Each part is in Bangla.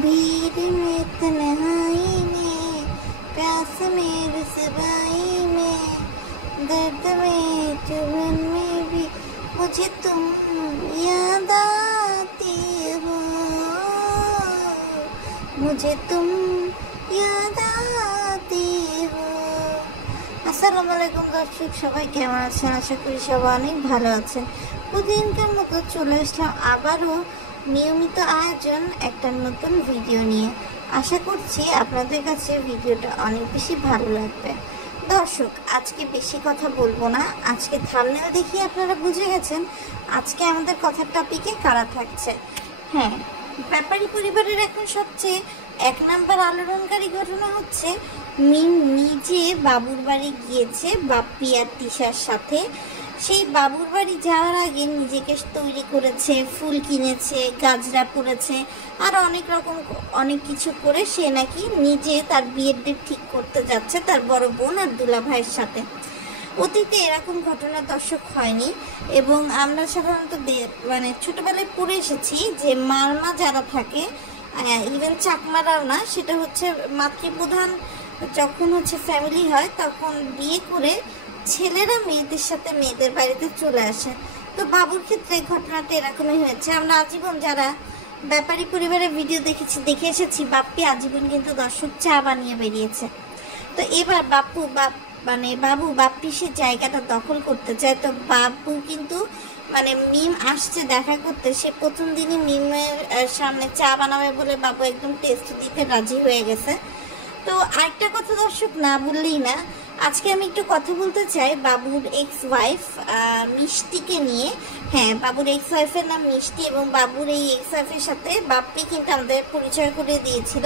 भीड़ में तन्हाई में, प्यास में रुसवाई में, दर्द में चुभन में भी मुझे तुम याद आती हो, मुझे तुम याद आती हो। আসসালামু আলাইকুম দর্শক, সবাই কেমন আছেন? আশা করি সবাই অনেক ভালো আছেন। প্রতিদিনকার মতো চলে আসলাম আবারও নিয়মিত আয়োজন একটা নতুন ভিডিও নিয়ে। আশা করছি আপনাদের কাছে ভিডিওটা অনেক বেশি ভালো লাগবে। দর্শক, আজকে বেশি কথা বলবো না, আজকে থাম্বনেল দেখে আপনারা বুঝে গেছেন আজকে আমাদের কথার টপিকে কারা থাকছে। হ্যাঁ, ব্যাপারী পরিবারের এখন সবচেয়ে এক নাম্বার আলোড়নকারী ঘটনা হচ্ছে মিম নিজে বাবুর বাড়ি গিয়েছে বাপ্পি আর তিশার সাথে। সেই বাবুর বাড়ি যাওয়ার আগে নিজেকে তৈরি করেছে, ফুল কিনেছে, গাজরা পরেছে, আর অনেক কিছু করে সে নাকি নিজে তার বিয়ের ডেট ঠিক করতে যাচ্ছে তার বড় বোন আর দুলা ভাইয়ের সাথে। অতীতে এরকম ঘটনা দর্শক হয়নি, এবং আমরা সাধারণত ছোটবেলায় পড়ে এসেছি যে মারমা যারা থাকে, ইভেন চাকমারাও না, সেটা হচ্ছে মাতৃপ্রধান যখন ফ্যামিলি হয় তখন বিয়ে করে ছেলেরা মেয়েদের সাথে মেয়েদের বাড়িতে চলে আসে। তো বাবুর ক্ষেত্রে ঘটনাটা এরকমই হয়েছে। আমরা আজীবন যারা ব্যাপারী পরিবারের ভিডিও দেখে এসেছি, বাপ্পি আজীবন কিন্তু দর্শক চা বানিয়ে বেরিয়েছে। তো এবার বাবু বাপ্পি সে জায়গাটা দখল করতে চায়। তো বাবু কিন্তু মিম আসছে দেখা করতে, সে প্রথম দিনই মিমের সামনে চা বানাবে বলে বাবু একদম টেস্ট দিতে রাজি হয়ে গেছে। তো আরেকটা কথা দর্শক না বললেই না, আজকে আমি একটু কথা বলতে চাই বাবুর এক্স ওয়াইফ মিষ্টিকে নিয়ে। হ্যাঁ, বাবুর এক্স ওয়াইফের নাম মিষ্টি, এবং বাবুর এই এক্স ওয়াইফের সাথে বাপ্পি কিন্তু আমাদের পরিচয় করে দিয়েছিল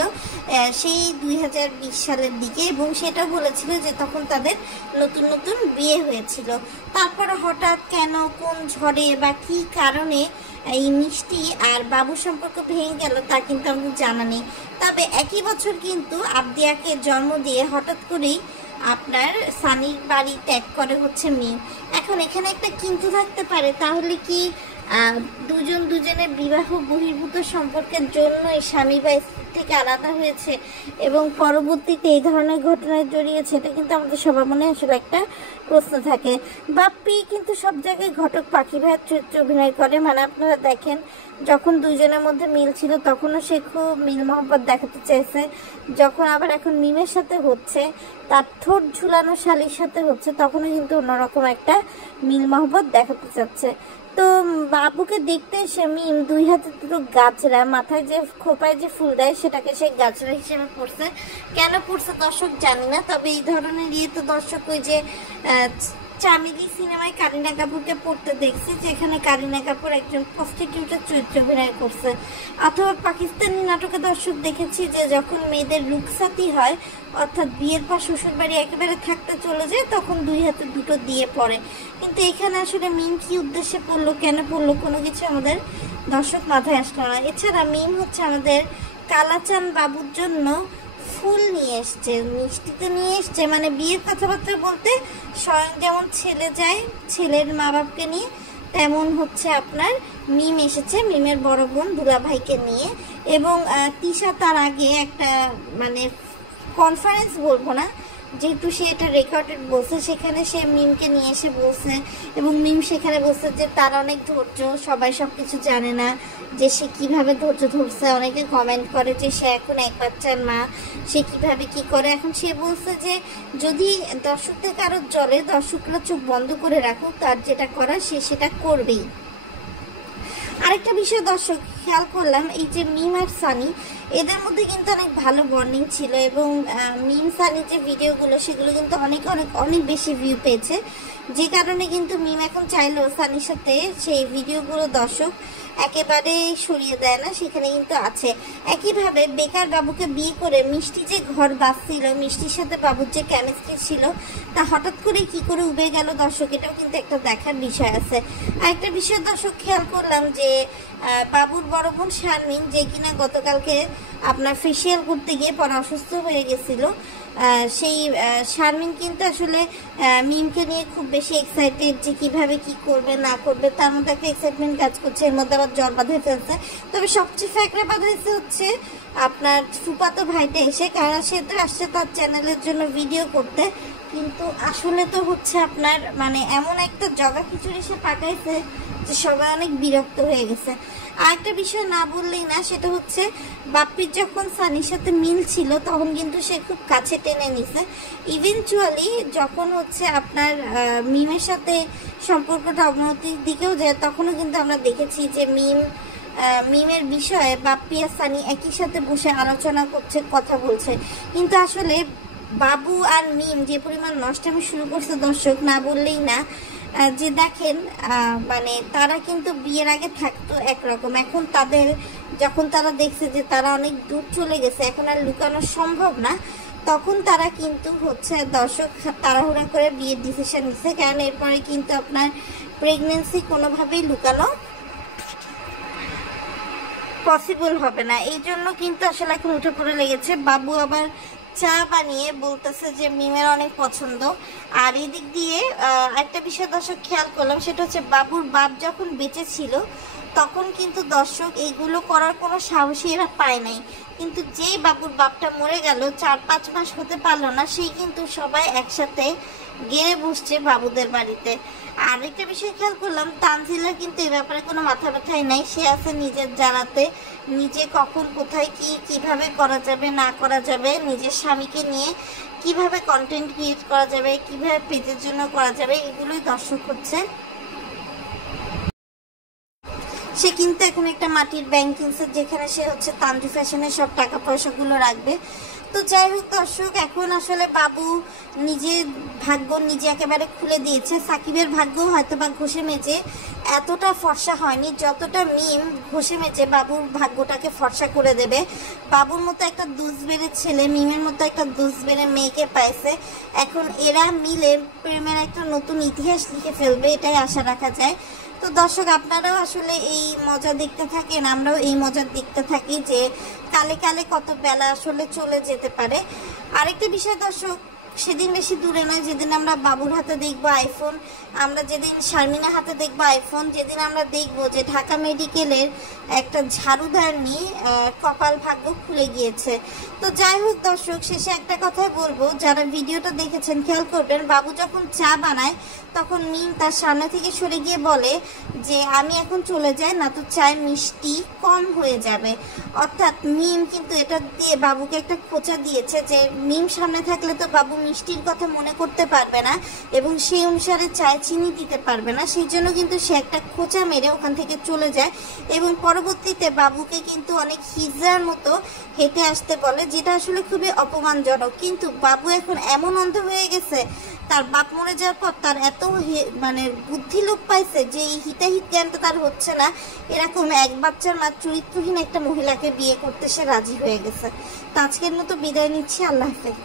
সেই 2020 সালের দিকে, এবং সেটা বলেছিল যে তখন তাদের নতুন নতুন বিয়ে হয়েছিল। তারপরে হঠাৎ কেন, কোন ঝড়ে বা কী কারণে এই মিষ্টি আর বাবুর সম্পর্ক ভেঙে গেল তা কিন্তু আমাদের জানা নেই। তবে একই বছর কিন্তু আবদিয়াকে জন্ম দিয়ে হঠাৎ করেই আপনার সানির বাড়ি ত্যাগ করে মিম। এখন এখানে একটা কিন্তু থাকতে পারে, তাহলে কি দুজনের বিবাহ বহির্ভূত সম্পর্কের জন্য স্বামী বা স্ত্রী থেকে আলাদা হয়েছে এবং পরবর্তীতে এই ধরনের ঘটনায় জড়িয়েছে? এটা কিন্তু আমাদের সবার মনে আসলে একটা প্রশ্ন থাকে। বাপ্পি কিন্তু সব জায়গায় ঘটক পাখি ভাইয়ের চরিত্র অভিনয় করে। আপনারা দেখেন, যখন দুজনের মধ্যে মিল ছিল তখনও সে খুব মিল মহব্বত দেখাতে চেয়েছে, যখন আবার এখন মিমের সাথে হচ্ছে, তার ঠোঁট ঝুলানো শালির সাথে হচ্ছে, তখনও কিন্তু অন্যরকম একটা মিল মহব্বত দেখাতে চাচ্ছে। তো বাবুকে দেখতে এসে মিম দুই হাতে দুটো গাছরা, মাথায় যে খোপায় যে ফুল দেয় সেটাকে সে গাছরা হিসেবে পড়ছে। কেন পড়ছে দর্শক জানি না, তবে এই ধরনের তো দর্শক ওই যে চামেলি সিনেমায় কারিনা কাপুরকে পড়তে দেখছি, যেখানে কারিনা কাপুর একজন প্রস্টিটিউটের চরিত্র অভিনয় করছে। অথবা পাকিস্তানি নাটকে দর্শক দেখেছি যে যখন মেয়েদের রুকসাতি হয়, অর্থাৎ বিয়ের পর শ্বশুর বাড়ি একেবারে থাকতে চলে যায়, তখন দুই হাতে দুটো দিয়ে পড়ে। কিন্তু এখানে আসলে মিম কি উদ্দেশ্যে পড়লো, কেন পড়লো, কোনো কিছু আমাদের দর্শক মাথায় আসলো না। এছাড়া মিম আমাদের কালাচান বাবুর জন্য ফুল নিয়ে এসছে, মিষ্টিতে নিয়ে এসছে, বিয়ের কথাবার্তা বলতে স্বয়ং যেমন ছেলে যায় ছেলের মা বাপকে নিয়ে, তেমন আপনার মিম এসেছে মিমের বড় বোন দুলা ভাইকে নিয়ে। এবং তিশা তার আগে একটা কনফারেন্স বলবো না, যেহেতু সে এটা রেকর্ডেড বলছে, সেখানে সে মিমকে নিয়ে এসে বলছে, এবং মিম সেখানে বলছে যে তার অনেক ধৈর্য, সবাই সব কিছু জানে না যে সে কিভাবে ধৈর্য ধরছে। অনেকে কমেন্ট করে যে সে এখন এক বাচ্চার মা, সে কিভাবে কি করে। এখন সে বলছে যে যদি দর্শকদের কারো জলে দর্শকরা চোখ বন্ধ করে রাখুক, তার যেটা করার সে সেটা করবেই। আরেকটা বিষয় দর্শক খেয়াল করলাম, এই যে মিম আর সানি, এদের মধ্যে কিন্তু অনেক ভালো বন্ডিং ছিল, এবং মিম সানির যে ভিডিওগুলো সেগুলো কিন্তু অনেক বেশি ভিউ পেয়েছে, যে কারণে কিন্তু মিম এখন চাইলেও সানির সাথে সেই ভিডিওগুলো দর্শক একেবারে সরিয়ে দেয় না, সেখানে কিন্তু আছে। একইভাবে বেকার বাবুকে বিয়ে করে মিষ্টি যে ঘর বাঁচছিল, মিষ্টির সাথে বাবুর যে কেমিস্ট্রি ছিল তা হঠাৎ করে কি করে উবে গেল দর্শক, এটাও কিন্তু একটা দেখার বিষয় আছে। আরেকটা বিষয় দর্শক খেয়াল করলাম যে বাবুর বড় বোন শারমিন, যে কিনা গতকালকে আপনার ফেসিয়াল করতে গিয়ে পরে অসুস্থ হয়ে গেছিল, সেই শারমিন কিন্তু আসলে মিমকে নিয়ে খুব বেশি এক্সাইটেড যে কিভাবে কি করবে না করবে, তার মধ্যে একটা এক্সাইটমেন্ট কাজ করছে, এর মধ্যে আবার জ্বর বাঁধে ফেলছে। তবে সবচেয়ে ফ্যাকরে বাঁধাইছে হচ্ছে আপনার ফুফাতো ভাইটা এসে, কারণ সে তো আসছে তার চ্যানেলের জন্য ভিডিও করতে, কিন্তু আসলে তো হচ্ছে আপনার মানে এমন একটা জগা খিচুড়ি সে পাকাইছে যে সবাই অনেক বিরক্ত হয়ে গেছে। আর একটা বিষয় না বললেই না, সেটা হচ্ছে বাপ্পির যখন সানির সাথে মিল ছিল তখন কিন্তু সে খুব কাছে টেনে নিছে। ইভেনচুয়ালি যখন হচ্ছে আপনার মিমের সাথে সম্পর্কটা অবনতির দিকেও যায়, তখনও কিন্তু আমরা দেখেছি যে মিমের বিষয়ে বাপ্পি আর সানি একই সাথে বসে আলোচনা করছে, কথা বলছে। কিন্তু আসলে বাবু আর মিম যে পরিমাণ নষ্টামি শুরু করছে দর্শক, না বললেই না। যে দেখেন মানে তারা কিন্তু বিয়ের আগে থাকতো একরকম, এখন তাদের যখন তারা দেখছে যে তারা অনেক দূর চলে গেছে, এখন আর লুকানো সম্ভব না, তখন তারা কিন্তু হচ্ছে দর্শক তাড়াহুড়া করে বিয়ের ডিসিশন নিচ্ছে। কারণ এরপরে কিন্তু আপনার প্রেগনেন্সি কোনোভাবেই লুকানো পসিবল হবে না, এই জন্য কিন্তু আসলে এখন উঠে পড়ে লেগেছে। বাবু আবার চা বানিয়ে বলতেছে যে মিমের অনেক পছন্দ। আর এদিক দিয়ে একটা বিষয় দর্শক খেয়াল করলাম, সেটা হচ্ছে বাবুর বাপ যখন বেঁচে ছিল তখন কিন্তু দর্শক এইগুলো করার কোনো সাহসী এরা পায় নাই, কিন্তু যেই বাবুর বাপটা মরে গেল 4-5 মাস হতে পারলো না, সেই কিন্তু সবাই একসাথে গেড়ে বসছে বাবুদের বাড়িতে। আর একটা বিষয় খেয়াল করলাম, তানজিলা কিন্তু এই ব্যাপারে কোনো মাথা ব্যথাই নাই, সে আছে নিজের জানাতে, নিজে কখন কোথায় কি কিভাবে করা যাবে না করা যাবে, নিজের স্বামীকে নিয়ে কিভাবে কন্টেন্ট ক্রিয়েট করা যাবে, কিভাবে পেজের জন্য করা যাবে, এগুলোই দর্শক হচ্ছে। সে কিন্তু এখন একটা মাটির ব্যাংক কিনছে, যেখানে সে হচ্ছে তানজু ফ্যাশনের সব টাকা পয়সাগুলো রাখবে। তো যাই হোক দর্শক, এখন আসলে বাবু নিজের ভাগ্য নিজে একেবারে খুলে দিয়েছে। সাকিবের ভাগ্য হয়তো বা ঘষে মেজে এতটা ফর্সা হয়নি যতটা মিম ঘষে মেজে বাবুর ভাগ্যটাকে ফর্সা করে দেবে। বাবুর মতো একটা দুসবেরে ছেলে, মিমের মতো একটা দুসবেরে মেয়েকে পাইছে, এখন এরা মিলে প্রেমের একটা নতুন ইতিহাস লিখে ফেলবে, এটাই আশা রাখা যায়। তো দর্শক, আপনারাও আসলে এই মজা দেখতে থাকেন, আমরাও এই মজা দেখতে থাকি যে কালে কালে কত বেলা আসলে চলে যেতে পারে। আরেকটা বিষয় দর্শক, সেদিন বেশি দূরে নয় যেদিন আমরা বাবুর হাতে দেখবো আইফোন, আমরা যেদিন শারমিনের হাতে দেখবো আইফোন, যেদিন আমরা দেখবো যে ঢাকা মেডিকেলের একটা ঝাড়ুদার নিয়ে কপাল ভাগ্য খুলে গিয়েছে। তো যাই হোক দর্শক, শেষে একটা কথাই বলবো, যারা ভিডিওটা দেখেছেন খেয়াল করবেন, বাবু যখন চা বানায় তখন মিম তার সামনে থেকে সরে গিয়ে বলে যে আমি এখন চলে যাই, না তো চায় মিষ্টি কম হয়ে যাবে। অর্থাৎ মিম কিন্তু এটা দিয়ে বাবুকে একটা খোঁচা দিয়েছে যে মিম সামনে থাকলে তো বাবু মিষ্টির কথা মনে করতে পারবে না এবং সেই অনুসারে চায় চিনি দিতে পারবে না, সেই জন্য কিন্তু সে একটা খোঁচা মেরে ওখান থেকে চলে যায় এবং পরবর্তীতে বাবুকে কিন্তু অনেক হিজড়ার মতো হেঁটে আসতে বলে, যেটা আসলে খুবই অপমানজনক। কিন্তু বাবু এখন এমন অন্ধ হয়ে গেছে, তার বাপ মরে যাওয়ার পর তার এত মানে বুদ্ধি লোপ পাইছে যে এই হিতাহিত জ্ঞানটা তার হচ্ছে না, এরকম এক বাচ্চার মা চরিত্রহীন একটা মহিলাকে বিয়ে করতে সে রাজি হয়ে গেছে। তো আজকের মতো বিদায় নিচ্ছি, আল্লাহ হাফেজ।